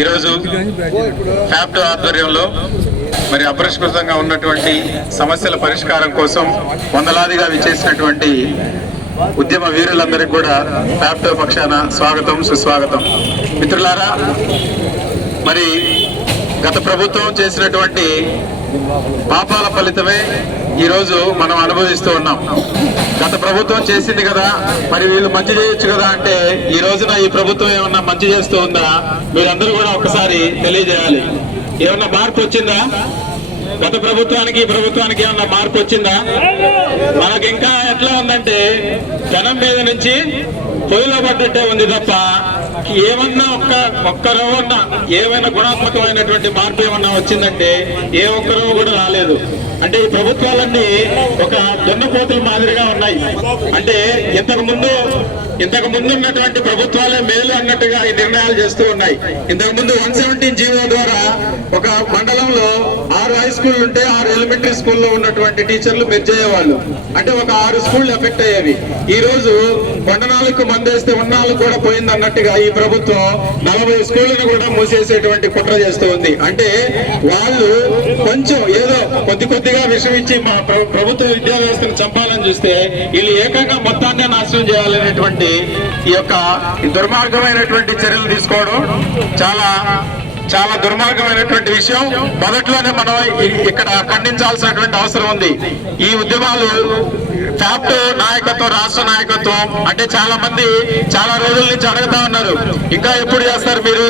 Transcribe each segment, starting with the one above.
ఈరోజు ఫ్యాప్ట్ ఆధ్వర్యంలో మరి అపరిష్కృతంగా ఉన్నటువంటి సమస్యల పరిష్కారం కోసం వందలాదిగా విచ్చేసినటువంటి ఉద్యమ వీరులందరికీ కూడా ఫ్యాప్టో పక్షాన స్వాగతం సుస్వాగతం. మిత్రులారా మరి గత ప్రభుత్వం చేసినటువంటి పాపాల ఫలితమే ఈరోజు మనం అనుభవిస్తూ ఉన్నాం. గత ప్రభుత్వం చేసింది కదా మరి వీళ్ళు మంచి చేయొచ్చు కదా అంటే ఈ రోజున ఈ ప్రభుత్వం ఏమన్నా మంచి చేస్తూ ఉందా? మీరందరూ కూడా ఒకసారి తెలియజేయాలి. ఏమన్నా మార్పు వచ్చిందా? గత ప్రభుత్వానికి ఈ ప్రభుత్వానికి ఏమన్నా మార్పు వచ్చిందా? మనకి ఇంకా ఎట్లా ఉందంటే జనం మీద నుంచి పొయ్యిలో పడ్డట్టే ఉంది తప్ప ఏమన్నా ఒక్క ఒక్క ఉన్న ఏమైనా గుణాత్మకమైనటువంటి మార్పు ఏమన్నా వచ్చిందంటే ఏ ఒక్కరో కూడా రాలేదు. అంటే ఈ ప్రభుత్వాలన్నీ ఒక దున్నపోతుల మాదిరిగా ఉన్నాయి. అంటే ఇంతకు ముందు ఇంతకు ముందు ఉన్నటువంటి ప్రభుత్వాలే మేలు అన్నట్టుగా ఈ నిర్ణయాలు చేస్తూ ఉన్నాయి. ఇంతకు ముందు వన్ సెవెంటీన్ జీవో ద్వారా ఒక మండలంలో ఆరు హై స్కూల్ ఉంటే ఆరు ఎలిమెంటరీ స్కూల్లో ఉన్నటువంటి టీచర్లు మెర్జయ్యేవాళ్ళు అంటే ఒక ఆరు స్కూళ్ళు ఎఫెక్ట్ అయ్యేవి. ఈ రోజు కొండనాలకు మందేస్తే ఉన్నాళ్ళు కూడా పోయింది అన్నట్టుగా ఈ ప్రభుత్వం నలభై స్కూళ్ళను కూడా మూసేసేటువంటి కుట్ర చేస్తూ ఉంది. అంటే వాళ్ళు కొంచెం ఏదో కొద్ది కొద్దిగా విషయం ఇచ్చి మా ప్రభుత్వ విద్యా వ్యవస్థను చంపాలని చూస్తే వీళ్ళు ఏకంగా మొత్తాన్ని నాశనం చేయాలనేటువంటి ఈ యొక్క దుర్మార్గమైనటువంటి చర్యలు తీసుకోవడం చాలా చాలా దుర్మార్గమైనటువంటి విషయం. మొదట్లోనే మనం ఇక్కడ ఖండించాల్సినటువంటి అవసరం ఉంది. ఈ ఉద్యమాలు ఫ్యాప్ట్ నాయకత్వం రాష్ట్ర నాయకత్వం అంటే చాలా మంది చాలా రోజుల నుంచి అడుగుతా ఉన్నారు. ఇంకా ఎప్పుడు చేస్తారు మీరు?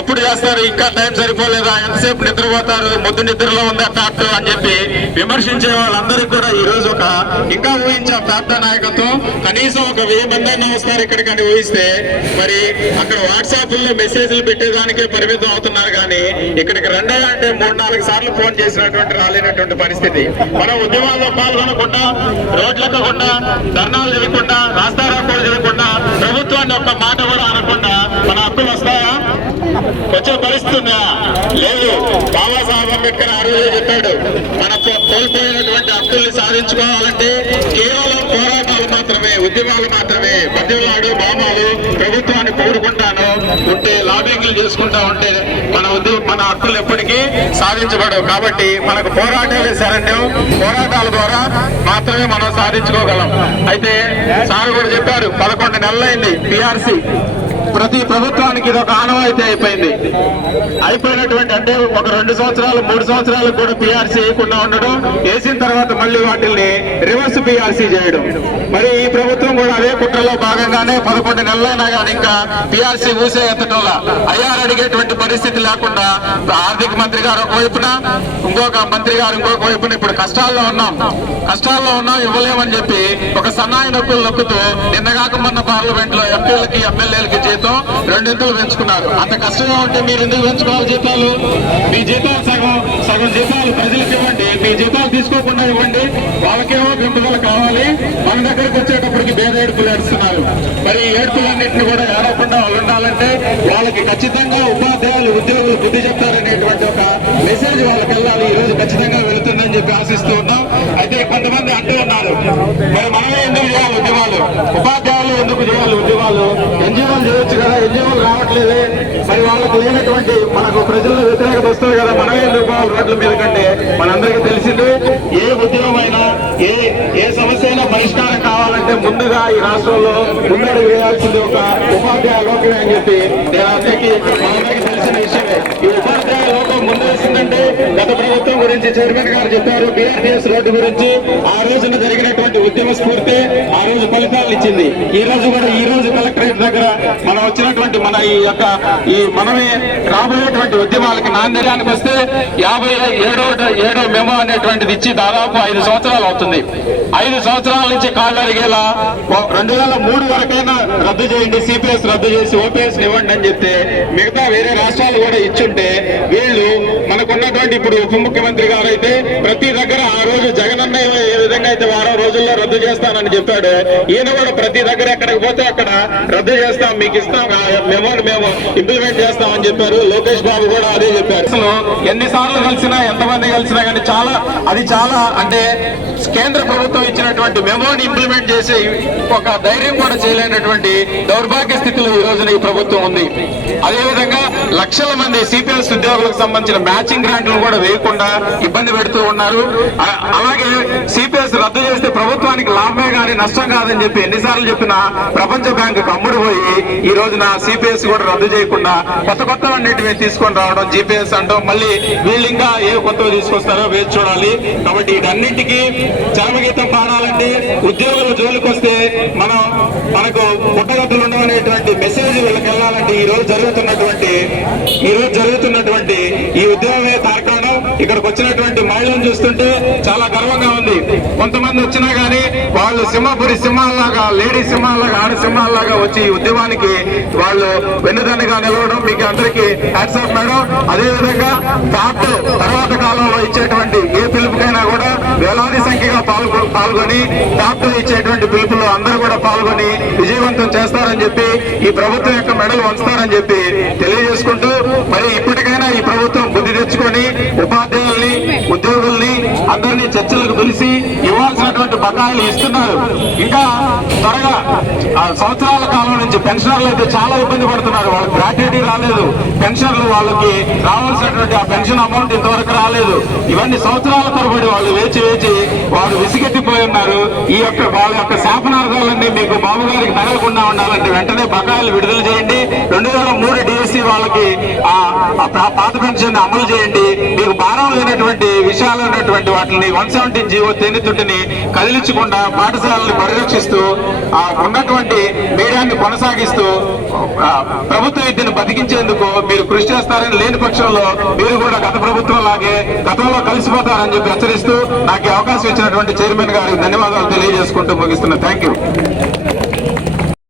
ఎప్పుడు చేస్తారు? ఇంకా టైం సరిపోలేదా? ఎంతసేపు నిద్రపోతారు? ముద్దు నిద్రలో ఉందా ఫ్యాప్ట్ అని చెప్పి విమర్శించే వాళ్ళందరికీ కూడా ఈ రోజు ఒక ఇంకా ఊహించాం ఫ్యాప్ట్ నాయకత్వం. కనీసం ఒక వెయ్యి మంది అన్న వస్తారు ఇక్కడికంటే ఊహిస్తే మరి అక్కడ వాట్సాప్లో మెసేజ్లు పెట్టేదానికే పరిమితం అవుతున్నారు కానీ ఇక్కడికి రండి అంటే మూడు నాలుగు సార్లు ఫోన్ చేసినటువంటి రాలేనటువంటి పరిస్థితి. మనం ఉద్యమాల్లో పాల్గొనకుండా రోడ్లెక్కకుండా ధర్నాలు చేయకుండా రాస్తారోకోలు జరగకుండా ప్రభుత్వాన్ని ఒక్క మాట కూడా అనకుండా మన హక్కులు వస్తాయా? వచ్చే పరిస్థితుందా లేదు. బాబాసాహెబ్ అంబేద్కర్ ఆ రోజు చెప్పాడు మన కోల్పోయినటువంటి హక్కుల్ని సాధించుకోవాలంటే కేవలం పోరాటాలు మాత్రమే ఉద్యమాలు మాత్రమే మధ్యలాడు బామాలు ప్రభుత్వాన్ని కోరుకుంటాను ఉంటే చేసుకుంటా ఉంటే మన మన హక్కులు ఎప్పటికీ సాధించబడవు. కాబట్టి మనకు పోరాటాలే శరణ్యం. పోరాటాల ద్వారా మాత్రమే మనం సాధించుకోగలం. అయితే సార్ కూడా చెప్పారు పదకొండు నెలలైంది పిఆర్సి ప్రతి ప్రభుత్వానికి ఇది ఒక ఆనవాయితీ అయిపోయింది. అయిపోయినటువంటి అంటే ఒక రెండు సంవత్సరాలు మూడు సంవత్సరాలు కూడా పిఆర్సీ వేయకుండా ఉండడం వేసిన తర్వాత మళ్ళీ వాటిల్ని రివర్స్ పిఆర్సీ చేయడం. మరి ఈ ప్రభుత్వం కూడా అదే కుట్రలో భాగంగానే పదకొండు నెలలైనా కానీ ఇంకా పిఆర్సీ ఊసే ఎత్తటంలా. ఐఆర్ అడిగేటువంటి పరిస్థితి లేకుండా ఆర్థిక మంత్రి గారు ఒకవైపున ఇంకొక మంత్రి గారు ఇంకొక వైపున ఇప్పుడు కష్టాల్లో ఉన్నాం. కష్టాల్లో ఉన్నాం ఇవ్వలేమని చెప్పి ఒక సన్నాయి నొక్కులు నొక్కుతూ నిన్నగాక మొన్న పార్లమెంట్లో ఎంపీలకి ఎమ్మెల్యేలకి జీతం రెండింతలు పెంచుకున్నారు. అంత కష్టంగా ఉంటే మీరు ఎందుకు పెంచుకోవాలి జీతాలు? మీ జీతాలు సగం సగం జీతాలు ప్రజలకు ఇవ్వండి. మీ జీతాలు తీసుకోకుండా ఇవ్వండి. వాళ్ళకేమో పెంపుదల కావాలి. మన దగ్గరికి వచ్చేటప్పటికి పేద ఏడుపులు ఏడుస్తున్నారు. మరి ఈ ఏడుపులన్నింటినీ కూడా ఏడవకుండా వాళ్ళు ఉండాలంటే వాళ్ళకి ఖచ్చితంగా ఉపాధ్యాయులు ఉద్యోగులు బుద్ధి చెప్తారనేటువంటి ఒక మెసేజ్ వాళ్ళకి వెళ్ళాలి. ఈ రోజు ఖచ్చితంగా వెళుతుందని చెప్పి ఆశిస్తూ ఉన్నాం. అయితే కొంతమంది అంటూ ఉన్నారు. మరి మనమే ఎందుకు చేయాలి ఉద్యమాలు? ఉపాధ్యాయులు ఎందుకు చేయాలి ఉద్యమాలు? ఎన్జిఓ రావట్లేదే మరి వాళ్ళకు లేనటువంటి మనకు ప్రజల్లో వ్యతిరేకత వస్తుంది కదా మనమే ఎందుకు రోడ్ల మీద కంటే? మనందరికీ తెలిసిందే ఏ ఉద్యమమైనా ఏ ఏ సమస్య అయినా పరిష్కారం కావాలంటే ముందుగా ఈ రాష్ట్రంలో ముందడు వేయాల్సింది ఒక ఉపాధ్యాయ లోకమే అని చెప్పి నేను అందరికీ మనందరికీ తెలిసిన విషయమే. ఈ ఉపాధ్యాయ లోకం ముందు వేసిందంటే గత ప్రభుత్వం గురించి చైర్మన్ గారు చెప్పారు బీఆర్టీఎస్ రోడ్డు గురించి ఆ రోజున జరిగిన ఉద్యమ స్ఫూర్తి ఆ రోజు ఫలితాలు ఇచ్చింది. ఈ రోజు కూడా ఈ రోజు కలెక్టరేట్ దగ్గర మనం వచ్చినటువంటి మన ఈ యొక్క ఈ మనమే రాబోయేటువంటి ఉద్యమాలకి నాందర్యానికి వస్తే యాభై ఏడో ఏడో మెమో అనేటువంటిది ఇచ్చి దాదాపు ఐదు సంవత్సరాలు అవుతుంది. ఐదు సంవత్సరాల నుంచి కాళ్ళు అరిగేలా రెండు వేల మూడు వరకైనా రద్దు చేయండి సిపిఎస్ రద్దు చేసి ఓపీఎస్ ఇవ్వండి అని చెప్తే మిగతా వేరే రాష్ట్రాలు కూడా ఇచ్చుంటే వీళ్ళు మనకున్నటువంటి ఇప్పుడు ఉప ముఖ్యమంత్రి గారు అయితే ప్రతి దగ్గర ఆ రోజు జగనన్న ఏ విధంగా అయితే వారం రోజుల్లో రద్దు చేస్తానని చెప్పాడు. ఈయన కూడా ప్రతి దగ్గర ఎక్కడికి పోతే అక్కడ రద్దు చేస్తాం మీకు ఇస్తాం మెమోని మేము ఇంప్లిమెంట్ చేస్తామని చెప్పారు. లోకేష్ బాబు కూడా అదే చెప్పారు. అసలు ఎన్నిసార్లు కలిసినా ఎంతమంది కలిసినా కానీ చాలా అది చాలా అంటే కేంద్ర ప్రభుత్వం ఇచ్చినటువంటి మెమోని ఇంప్లిమెంట్ చేసే ఒక ధైర్యం కూడా చేయలేనటువంటి దౌర్భాగ్య స్థితిలో ఈ రోజున ఈ ప్రభుత్వం ఉంది. అదేవిధంగా లక్షల మంది సిపిఎస్ ఉద్యోగులకు సంబంధించిన మ్యాచింగ్ గ్రాంట్లు కూడా వేయకుండా ఇబ్బంది పెడుతూ ఉన్నారు. అలాగే సిపిఎస్ రద్దు చేస్తే ప్రభుత్వానికి లాభమే కానీ నష్టం కాదని చెప్పి ఎన్నిసార్లు చెప్పినా ప్రపంచ బ్యాంకు అమ్ముడు పోయి ఈ రోజున సిపిఎస్ కూడా రద్దు చేయకుండా కొత్త కొత్త అన్నిటిని తీసుకొని రావడం జిపిఎస్ అంటాం మళ్ళీ వీళ్ళు ఇంకా ఏ కొత్తవి తీసుకొస్తారో వేచి చూడాలి. కాబట్టి వీటన్నిటికీ చరమగీతం పాడాలంటే ఉద్యోగుల జోలికి వస్తే మనం మనకు పుట్టగత మెసేజ్ ఈ రోజు జరుగుతున్నటువంటి ఈ రోజు జరుగుతున్నటువంటి ఈ ఉద్యోగమే తార్కాణం ఇక్కడికి వచ్చినటువంటి మహిళలను చూస్తుంటే చాలా గర్వంగా కొంతమంది వచ్చినా కానీ వాళ్ళు సింహపురి సింహాల్లాగా లేడీ సింహాల్లాగా ఆడ సింహాల్లాగా వచ్చి ఈ ఉద్యమానికి వాళ్ళు వెన్నుదన్నుగా నిలవడం మీకు అందరికీ హ్యాట్స్ ఆఫ్ మేడం. అదేవిధంగా విధంగా తర్వాత కాలంలో ఇచ్చేటువంటి ఏ పిలుపుకైనా కూడా వేలాది సంఖ్యగా పాల్గొ పాల్గొని డాక్టర్ ఇచ్చేటువంటి పిలుపులో అందరూ కూడా పాల్గొని విజయవంతం చేస్తారని చెప్పి ఈ ప్రభుత్వం యొక్క మెడలు వంచుతారని చెప్పి తెలియజేసుకుంటూ మరి ఇప్పటికైనా ఈ ప్రభుత్వం బుద్ధి తెచ్చుకొని ఉపాధ్యాయుల్ని ఉద్యోగుల్ని అందరినీ చర్చలకు పిలిచి ఇవ్వాల్సినటువంటి బకాయిలు ఇస్తున్నారు. ఇంకా త్వరగా ఆ సంవత్సరాల కాలం నుంచి పెన్షనర్లు అయితే చాలా ఇబ్బంది పడుతున్నారు. వాళ్ళకి గ్రాట్యుటీ రాలేదు. పెన్షన్లు వాళ్ళకి రావాల్సినటువంటి ఆ పెన్షన్ అమౌంట్ ఇంతవరకు రాలేదు. ఇవన్నీ సంవత్సరాల తరబడి వాళ్ళు వేచి వేచి వాళ్ళు విసిగెత్తిపోయి ఉన్నారు. ఈ యొక్క వాళ్ళ యొక్క శాపనార్థాలన్నీ మీకు బాబు గారికి తగలకుండా ఉండాలంటే వెంటనే బకాయిలు విడుదల చేయండి. రెండు వేల మూడు డిఎస్సి వాళ్ళకి ఆ పాత పెన్షన్ అమలు చేయండి. మీకు భారం లేనటువంటి విషయాలు ఉన్నటువంటి వాటిని వన్ సెవెంటీన్ జీవో తేనెతుట్టిని కదిలించకుండా పాఠశాలను పరిరక్షిస్తూ ఆ ఉన్నటువంటి మీడియాన్ని కొనసాగిస్తూ ప్రభుత్వ విద్యను బతికించేందుకు మీరు కృషి చేస్తారని లేని పక్షంలో మీరు కూడా గత ప్రభుత్వం లాగే గతంలో కలిసిపోతారని చెప్పి హెచ్చరిస్తూ నాకు అవకాశం ఇచ్చినటువంటి చైర్మన్ గారికి ధన్యవాదాలు తెలియజేసుకుంటూ ముగిస్తున్నా. Thank you